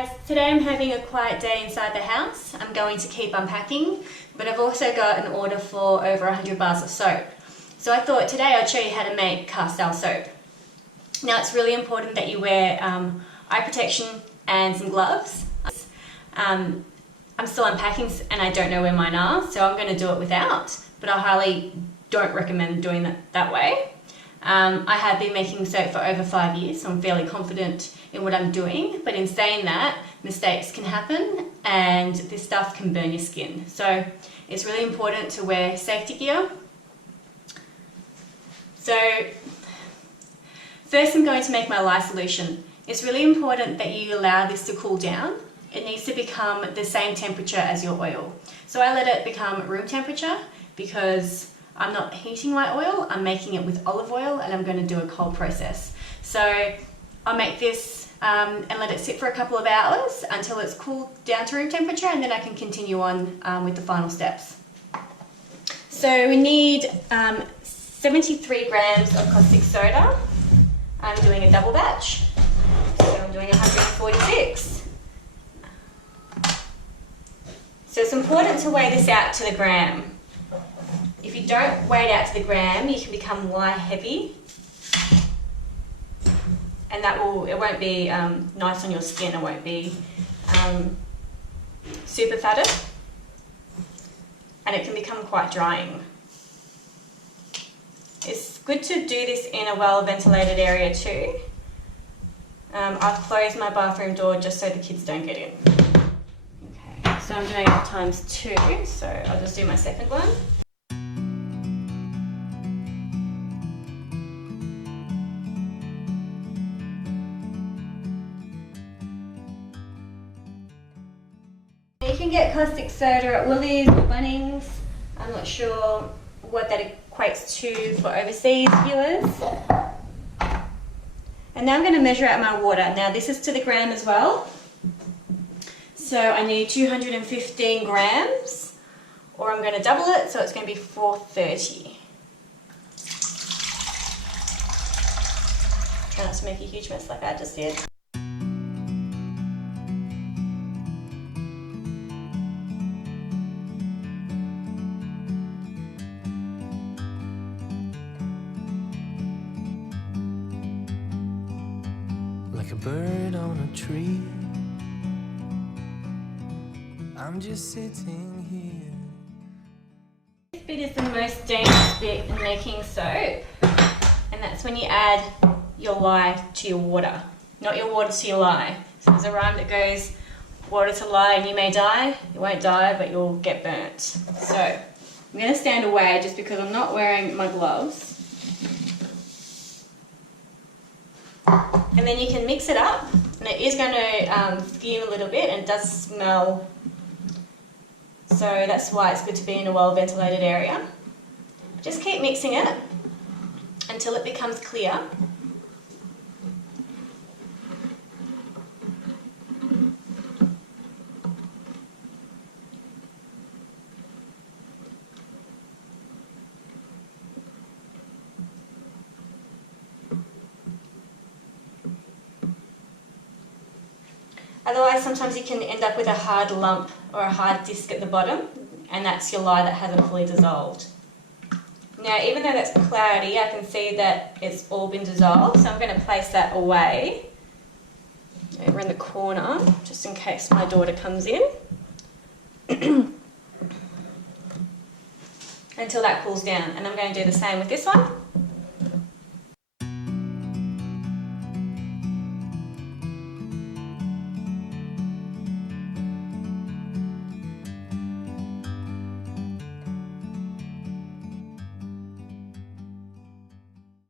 Guys, today I'm having a quiet day inside the house. I'm going to keep unpacking, but I've also got an order for over 100 bars of soap. So I thought today I'd show you how to make Castile soap. Now it's really important that you wear eye protection and some gloves. I'm still unpacking and I don't know where mine are, so I'm going to do it without, but I highly don't recommend doing it that way. I have been making soap for over 5 years, so I'm fairly confident in what I'm doing, but in saying that, mistakes can happen and this stuff can burn your skin. So it's really important to wear safety gear. So first I'm going to make my lye solution. It's really important that you allow this to cool down. It needs to become the same temperature as your oil. So I let it become room temperature because I'm not heating my oil, I'm making it with olive oil and I'm going to do a cold process. So I'll make this and let it sit for a couple of hours until it's cooled down to room temperature, and then I can continue on with the final steps. So we need 73 grams of caustic soda. I'm doing a double batch, so I'm doing 146. So it's important to weigh this out to the gram. If you don't weigh it out to the gram, you can become lye heavy, and it won't be nice on your skin. It won't be super fatted, and it can become quite drying. It's good to do this in a well ventilated area too. I've closed my bathroom door just so the kids don't get in. Okay, so I'm doing it times 2, so I'll just do my second one. You can get caustic soda at Woolies or Bunnings. I'm not sure what that equates to for overseas viewers. And now I'm going to measure out my water. Now this is to the gram as well. So I need 215 grams, or I'm going to double it, so it's going to be 430. Try not to make a huge mess like I just did. Like a bird on a tree, I'm just sitting here. This bit is the most dangerous bit in making soap, and that's when you add your lye to your water, not your water to your lye. So there's a rhyme that goes, water to lye and you may die. You won't die, but you'll get burnt. So I'm going to stand away just because I'm not wearing my gloves. And then you can mix it up, and it is going to fume a little bit, and it does smell, so that's why it's good to be in a well ventilated area. Just keep mixing it until it becomes clear. Otherwise, sometimes you can end up with a hard lump or a hard disc at the bottom, and that's your lye that hasn't fully dissolved. Now, even though that's cloudy, I can see that it's all been dissolved, so I'm going to place that away over in the corner, just in case my daughter comes in, until that cools down. And I'm going to do the same with this one.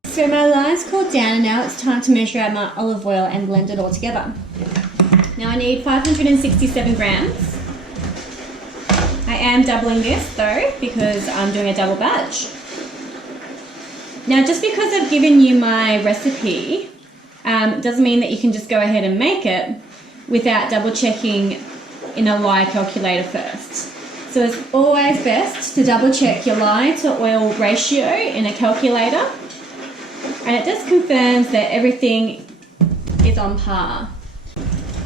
So my lye's cooled down, and now it's time to measure out my olive oil and blend it all together. Now I need 567 grams. I am doubling this though because I'm doing a double batch. Now just because I've given you my recipe doesn't mean that you can just go ahead and make it without double checking in a lye calculator first. So it's always best to double check your lye to oil ratio in a calculator. And it just confirms that everything is on par.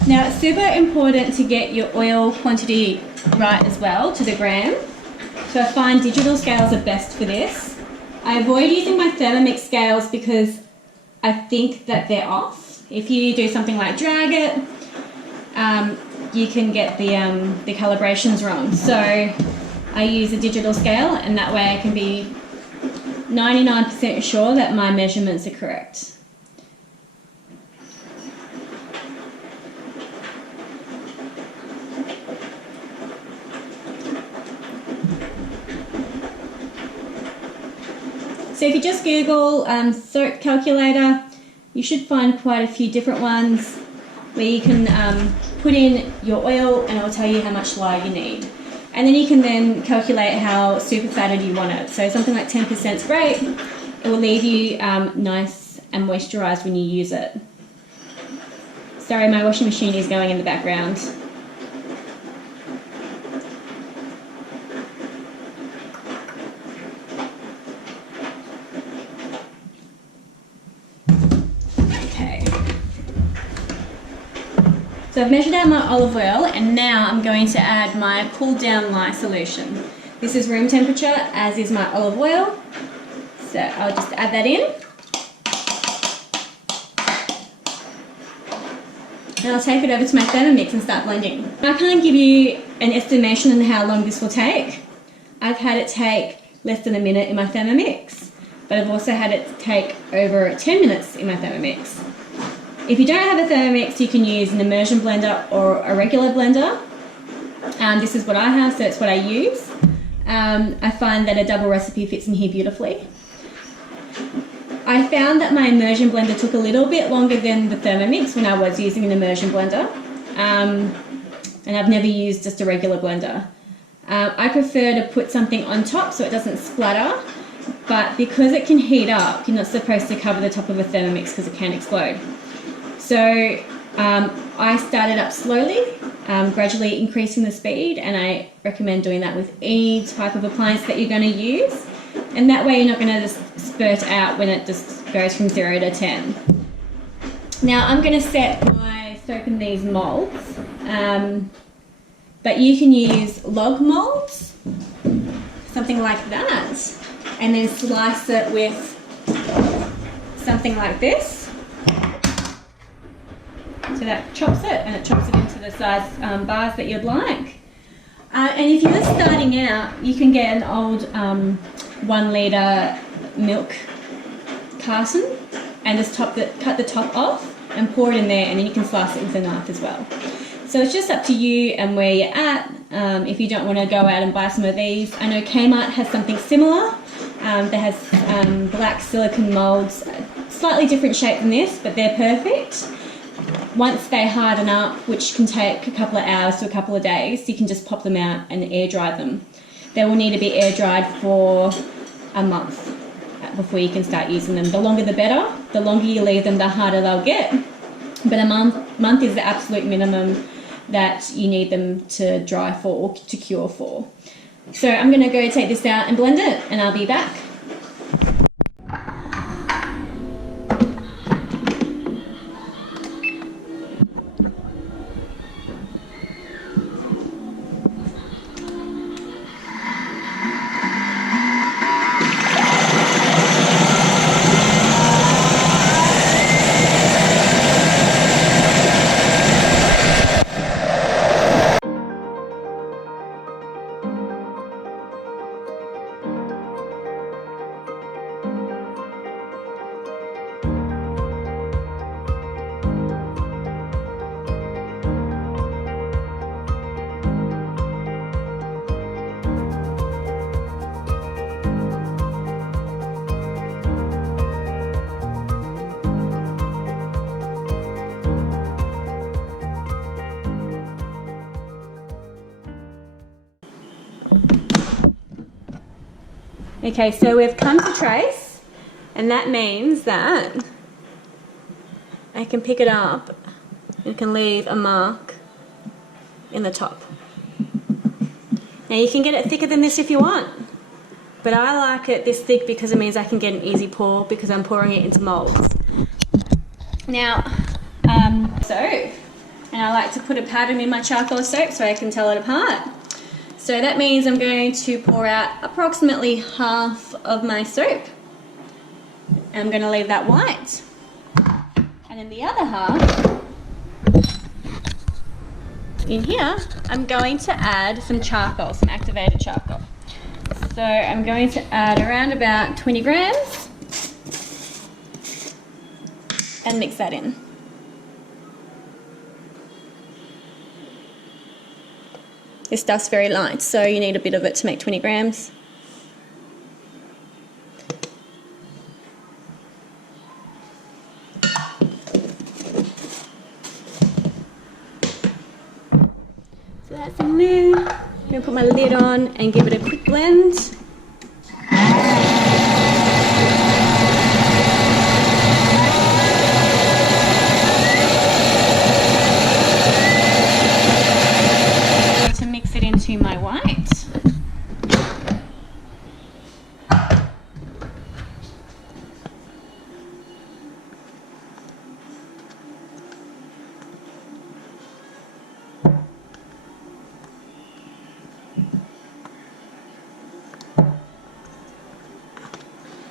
Now it's super important to get your oil quantity right as well, to the gram. So I find digital scales are best for this. I avoid using my Thermomix scales because I think that they're off. If you do something like drag it, you can get the calibrations wrong. So I use a digital scale, and that way I can be 99% sure that my measurements are correct. So if you just Google soap calculator, you should find quite a few different ones where you can put in your oil and it will tell you how much lye you need. And then you can then calculate how super fatted you want it. So something like 10% is great. It will leave you nice and moisturised when you use it. Sorry, my washing machine is going in the background. So I've measured out my olive oil, and now I'm going to add my cooled down lye solution. This is room temperature, as is my olive oil. So I'll just add that in. And I'll take it over to my Thermomix and start blending. I can't give you an estimation on how long this will take. I've had it take less than a minute in my Thermomix, but I've also had it take over 10 minutes in my Thermomix. If you don't have a Thermomix, you can use an immersion blender or a regular blender. This is what I have, so it's what I use. I find that a double recipe fits in here beautifully. I found that my immersion blender took a little bit longer than the Thermomix when I was using an immersion blender. And I've never used just a regular blender. I prefer to put something on top so it doesn't splatter, but because it can heat up, you're not supposed to cover the top of a Thermomix because it can explode. So I started up slowly, gradually increasing the speed, and I recommend doing that with any type of appliance that you're going to use. And that way you're not going to just spurt out when it just goes from 0 to 10. Now I'm going to set my soap in these molds, but you can use log molds, something like that, and then slice it with something like this. So that chops it, and it chops it into the size bars that you'd like. And if you're starting out, you can get an old 1 litre milk carton and just cut the top off and pour it in there, and then you can slice it with a knife as well. So it's just up to you and where you're at. If you don't want to go out and buy some of these, I know Kmart has something similar. That has black silicone moulds, slightly different shape than this, but they're perfect. Once they harden up, which can take a couple of hours to a couple of days, you can just pop them out and air dry them. They will need to be air dried for a month before you can start using them. The longer the better. The longer you leave them, the harder they'll get. But a month is the absolute minimum that you need them to dry for or to cure for. So I'm going to go take this out and blend it, and I'll be back. Okay, so we've come to trace, and that means that I can pick it up and can leave a mark in the top. Now you can get it thicker than this if you want, but I like it this thick because it means I can get an easy pour because I'm pouring it into molds. Now, and and I like to put a pattern in my charcoal soap so I can tell it apart. So that means I'm going to pour out approximately half of my soap. I'm going to leave that white. And in the other half, in here, I'm going to add some charcoal, some activated charcoal. So I'm going to add around about 20 grams and mix that in. This stuff's very light, so you need a bit of it to make 20 grams. So that's in there. I'm going to put my lid on and give it a quick blend. To mix it into my white.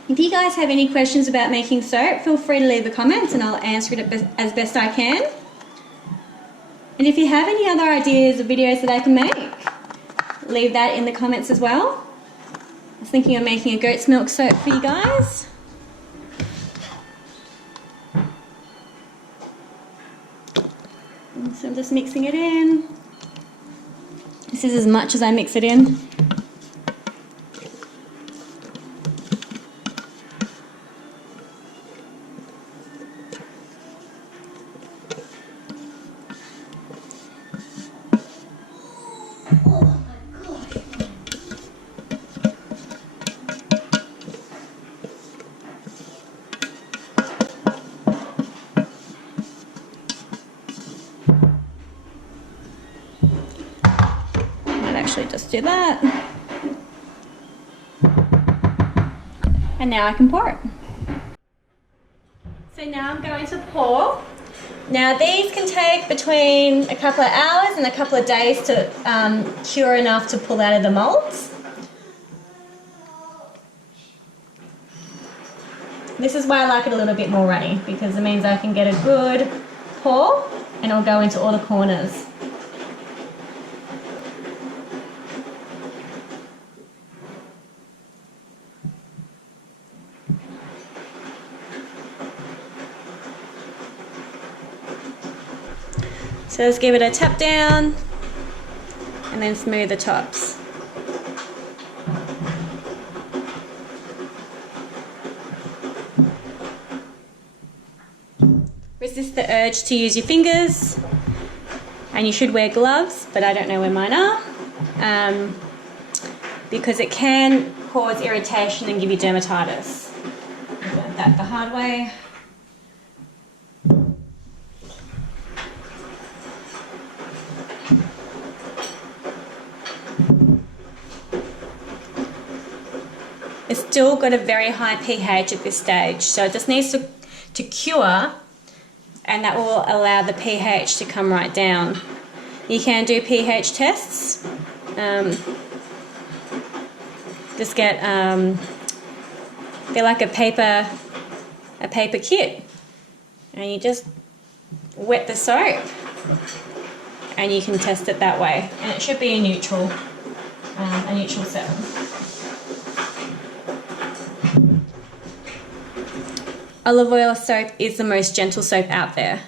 If you guys have any questions about making soap, feel free to leave the comments and I'll answer it as best I can. And if you have any other ideas of videos that I can make, leave that in the comments as well. I was thinking of making a goat's milk soap for you guys. And so I'm just mixing it in. This is as much as I mix it in. Actually just do that, and now I can pour it. So now I'm going to pour. Now these can take between a couple of hours and a couple of days to cure enough to pull out of the molds. This is why I like it a little bit more runny, because it means I can get a good pour and it'll go into all the corners. So let's give it a tap down and then smooth the tops. Resist the urge to use your fingers, and you should wear gloves, but I don't know where mine are, because it can cause irritation and give you dermatitis. I learned that the hard way. It's still got a very high pH at this stage, so it just needs to cure, and that will allow the pH to come right down. You can do pH tests. Just get they're like a paper kit, and you just wet the soap, and you can test it that way, and it should be a neutral setting. Olive oil soap is the most gentle soap out there.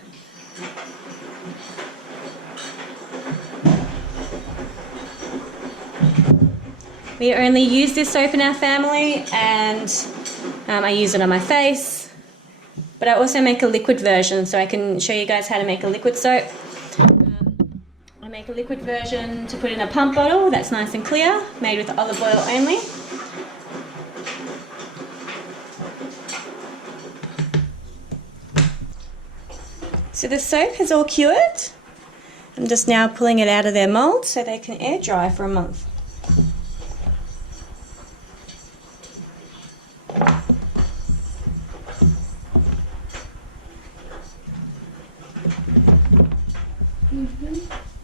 We only use this soap in our family, and I use it on my face, but I also make a liquid version, so I can show you guys how to make a liquid soap. I make a liquid version to put in a pump bottle that's nice and clear, made with olive oil only. So the soap has all cured. I'm just now pulling it out of their mould so they can air dry for a month. Mm-hmm.